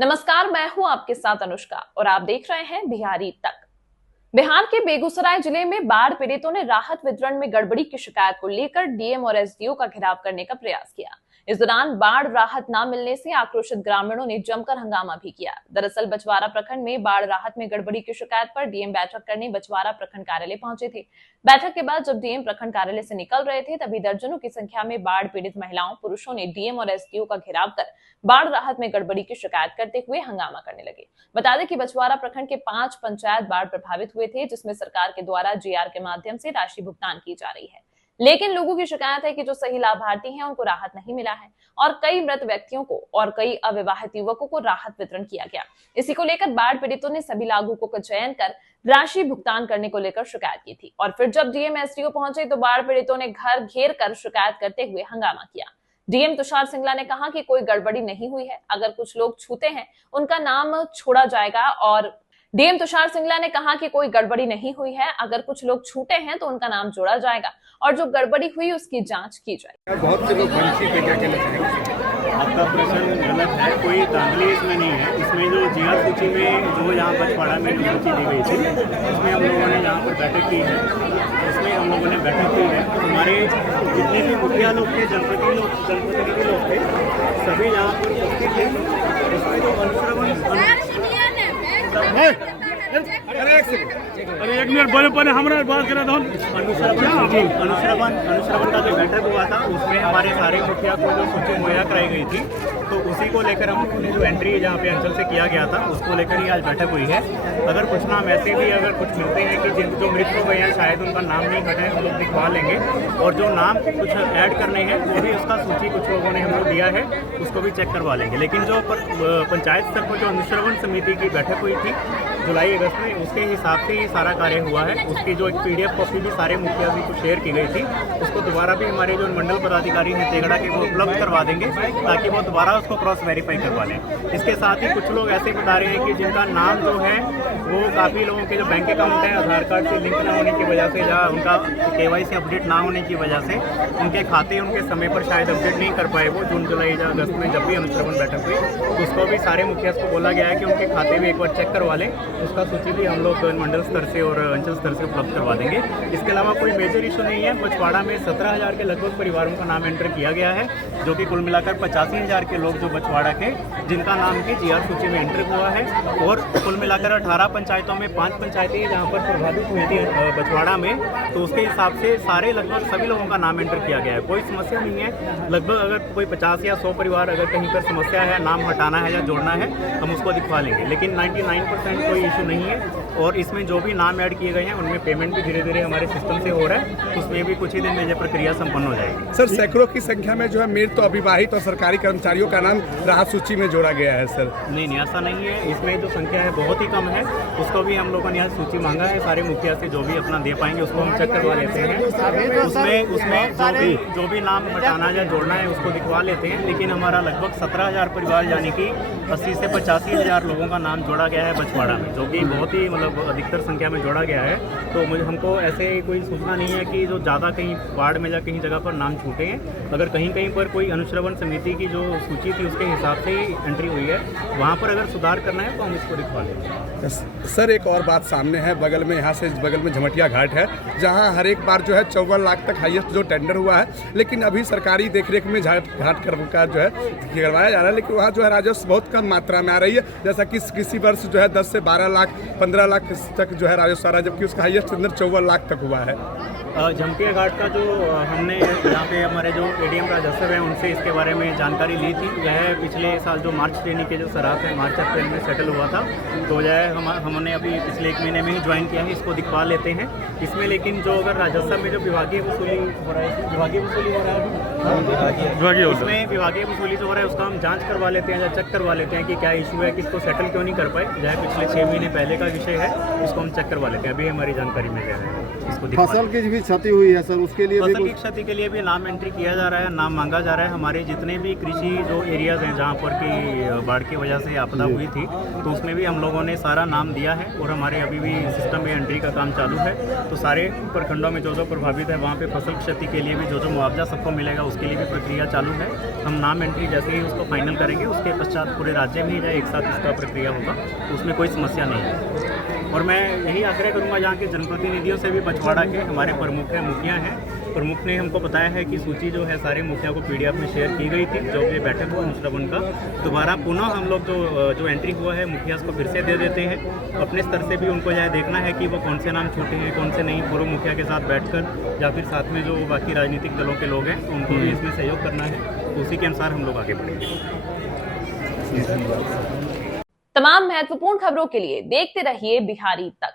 नमस्कार, मैं हूं आपके साथ अनुष्का और आप देख रहे हैं बिहारी तक। बिहार के बेगूसराय जिले में बाढ़ पीड़ितों ने राहत वितरण में गड़बड़ी की शिकायत को लेकर डीएम और एसडीओ का घेराव करने का प्रयास किया। इस दौरान बाढ़ राहत न मिलने से आक्रोशित ग्रामीणों ने जमकर हंगामा भी किया। दरअसल बछवाड़ा प्रखंड में बाढ़ राहत में गड़बड़ी की शिकायत पर डीएम बैठक करने बछवाड़ा प्रखंड कार्यालय पहुंचे थे। बैठक के बाद जब डीएम प्रखंड कार्यालय से निकल रहे थे तभी दर्जनों की संख्या में बाढ़ पीड़ित महिलाओं पुरुषों ने डीएम और एसडीओ का घेराव कर बाढ़ राहत में गड़बड़ी की शिकायत करते हुए हंगामा करने लगे। बता दें कि बछवाड़ा प्रखंड के 5 पंचायत बाढ़ प्रभावित हुए थे, जिसमें सरकार के द्वारा जीआर के माध्यम से राशि भुगतान की जा रही है, लेकिन लोगों की शिकायत है कि जो सही लाभार्थी हैं उनको राहत नहीं मिला है और कई मृत व्यक्तियों को और कई अविवाहित युवकों को राहत वितरण किया गया। इसी को लेकर बाढ़ पीड़ितों ने सभी लाभुकों का चयन कर राशि भुगतान करने को लेकर शिकायत की थी और फिर जब डीएम एसडीओ पहुंचे तो बाढ़ पीड़ितों ने घर घेर कर शिकायत करते हुए हंगामा किया। डीएम तुषार सिंगला ने कहा कि कोई गड़बड़ी नहीं हुई है, अगर कुछ लोग छूते हैं उनका नाम छोड़ा जाएगा और डीएम तुषार सिंगला ने कहा कि कोई गड़बड़ी नहीं हुई है, अगर कुछ लोग छूटे हैं तो उनका नाम जोड़ा जाएगा और जो गड़बड़ी हुई उसकी जांच की जाएगी। बहुत से लोग वंचित है, क्या कहना चाहेंगे? आपका प्रश्न गलत है, कोई धांधली इसमें नहीं है। इसमें जो जीआर सूची में जो यहाँ बछवाड़ा में जो सूची दी गई थी उसमें हम लोगों ने यहाँ पर बैठक की है। इसमें हम लोगों ने बैठक की है, हमारे जितने भी मुखिया लोग थे, जनप्रतिनिधि लोग थे, सभी यहाँ पर उपस्थित थे। उसमें जो अरे एक मिनट बोले पहले हमारा बात करा था। अनुश्रवण का जो बैठक हुआ था उसमें हमारे सारे मुखिया को जो सूची मुहैया कराई गई थी, तो उसी को लेकर हम जो एंट्री जहाँ पे अंचल से किया गया था उसको लेकर ही आज बैठक हुई है। अगर कुछ नाम ऐसे भी अगर कुछ मिलते हैं कि जिन जो मृत हो गए हैं शायद उनका नाम नहीं हटा है, हम लोग दिखवा लेंगे और जो नाम कुछ ऐड करने हैं वो भी उसका सूची कुछ लोगों ने हमको दिया है, उसको भी चेक करवा लेंगे। लेकिन जो पंचायत स्तर पर जो अनुश्रवण समिति की बैठक हुई थी जुलाई अगस्त में, उसके हिसाब से ही सारा कार्य हुआ है। उसकी जो एक पीडीएफ कॉपी भी सारे मुखिया जी को शेयर की गई थी, उसको दोबारा भी हमारे जो मंडल पदाधिकारी हैं तेगड़ा के वो उपलब्ध करवा देंगे ताकि वो दोबारा उसको क्रॉस वेरीफाई करवा लें। इसके साथ ही कुछ लोग ऐसे बता रहे हैं कि जिनका नाम जो है वो काफ़ी लोगों के जो बैंक अकाउंट है आधार कार्ड से लिंक ना होने की वजह से या उनका केवाईसी अपडेट ना होने की वजह से उनके खाते उनके समय पर शायद अपडेट नहीं कर पाए। वो जून जुलाई या अगस्त में जब भी अनुश्रवण बैठक हुई तो उसको भी सारे मुखिया को बोला गया है कि उनके खाते में एक बार चेक करवा लें। उसका सूची भी हम लोग मंडल स्तर से और अंचल स्तर से उपलब्ध करवा देंगे। इसके अलावा कोई मेजर इशू नहीं है। बछवाड़ा में 17,000 के लगभग परिवारों का नाम एंटर किया गया है, जो कि कुल मिलाकर 85,000 के लोग जो बछवाड़ा के जिनका नाम की जीआर सूची में एंटर हुआ है और कुल मिलाकर 18 पंचायतों में 5 पंचायतें जहाँ पर प्रभावित हुई थी बछवाड़ा में, तो उसके हिसाब से सारे लगभग सभी लोगों का नाम एंटर किया गया है। कोई समस्या नहीं है। लगभग अगर कोई 50 या 100 परिवार अगर कहीं पर समस्या है, नाम हटाना है या जोड़ना है, हम उसको दिखवा लेंगे, लेकिन 99% कोई इशू नहीं है। और इसमें जो भी नाम ऐड किए गए हैं उनमें पेमेंट भी धीरे धीरे हमारे सिस्टम से हो रहा है, उसमें भी कुछ ही दिन में ये प्रक्रिया संपन्न हो जाएगी। सर, सैकड़ों की संख्या में जो है मृत तो अविवाहित और सरकारी कर्मचारियों का नाम राहत सूची में जोड़ा गया है। सर नहीं, ऐसा नहीं है। इसमें जो संख्या है बहुत ही कम है। उसको भी हम लोगों ने यहाँ सूची मांगा है, सारे मुखिया से जो भी अपना दे पाएंगे उसको हम चेक करवा लेते हैं। उसमें जो भी नाम हटाना या जोड़ना है उसको दिखवा लेते हैं। लेकिन हमारा लगभग 17,000 परिवार यानी कि 80 से 85,000 लोगों का नाम जोड़ा गया है बछवाड़ा में, जो कि बहुत ही मतलब अधिकतर संख्या में जोड़ा गया है। तो हमको ऐसे कोई सूचना नहीं है कि जो ज़्यादा कहीं वार्ड में या कहीं जगह पर नाम छूटे हैं। अगर कहीं कहीं पर कोई अनुश्रवण समिति की जो सूची थी उसके हिसाब से ही एंट्री हुई है, वहाँ पर अगर सुधार करना है तो हम इसको दिखवा लेंगे। सर, एक और बात सामने है, बगल में यहाँ से बगल में झमटिया घाट है, जहाँ हर एक बार जो है 54 लाख तक हाईएस्ट जो टेंडर हुआ है, लेकिन अभी सरकारी देखरेख में घाट का जो है करवाया जा रहा है, लेकिन वहाँ जो है राजस्व बहुत कम मात्रा में आ रही है। जैसा कि किसी वर्ष जो है 10 से 12 लाख 15 लाख तक जो है राजस्व आ रहा है, जबकि उसका हाईएस्ट टेंडर 54 लाख तक हुआ है। झमटिया घाट का जो हमने यहाँ पे हमारे जो एडीएम राजस्व हैं उनसे इसके बारे में जानकारी ली थी। यह पिछले साल जो मार्च ट्रेनिंग के जो सराहत है मार्च अप्रैल में सेटल हुआ था, तो यह हमने अभी पिछले 1 महीने में ही ज्वाइन किया है। इसको दिखवा लेते हैं इसमें। लेकिन जो अगर राजस्व में जो विभागीय वसूली हो रहा है, विभागीय वसूली हो रहा है, उसमें विभागीय वसूली जो हो रहा है उसका हम जाँच करवा लेते हैं या चेक करवा लेते हैं कि क्या इशू है, किसको सेटल क्यों नहीं कर पाए। यह पिछले 6 महीने पहले का विषय है, इसको हम चेक करवा लेते हैं। अभी हमारी जानकारी में क्या है इसको फसल की भी की क्षति हुई है सर, उसके लिए भी फसल की क्षति के लिए भी नाम एंट्री किया जा रहा है, नाम मांगा जा रहा है। हमारे जितने भी कृषि जो एरियाज हैं जहाँ पर कि बाढ़ की वजह से आपदा हुई थी, तो उसमें भी हम लोगों ने सारा नाम दिया है और हमारे अभी भी सिस्टम में एंट्री का काम चालू है। तो सारे प्रखंडों में जो प्रभावित है वहाँ पे फसल क्षति के लिए भी जो मुआवजा सबको मिलेगा उसके लिए भी प्रक्रिया चालू है। हम नाम एंट्री जैसे ही उसको फाइनल करेंगे उसके पश्चात पूरे राज्य में ही एक साथ इसका प्रक्रिया होगा, तो उसमें कोई समस्या नहीं है। और मैं यही आग्रह करूंगा जहाँ के जनप्रतिनिधियों से भी पछवाड़ा के हमारे प्रमुख हैं, मुखिया हैं, प्रमुख ने हमको बताया है कि सूची जो है सारे मुखिया को PDF में शेयर की गई थी। जो भी बैठक हुआ मुश्रवन का, दोबारा पुनः हम लोग जो एंट्री हुआ है मुखिया को फिर से दे देते हैं। अपने स्तर से भी उनको यह देखना है कि वो कौन से नाम छूटे हैं कौन से नहीं, पूर्व मुखिया के साथ बैठकर या फिर साथ में जो बाकी राजनीतिक दलों के लोग हैं तो उनको भी इसमें सहयोग करना है, तो उसी के अनुसार हम लोग आगे बढ़ेंगे। तमाम महत्वपूर्ण खबरों के लिए देखते रहिए बिहारी तक।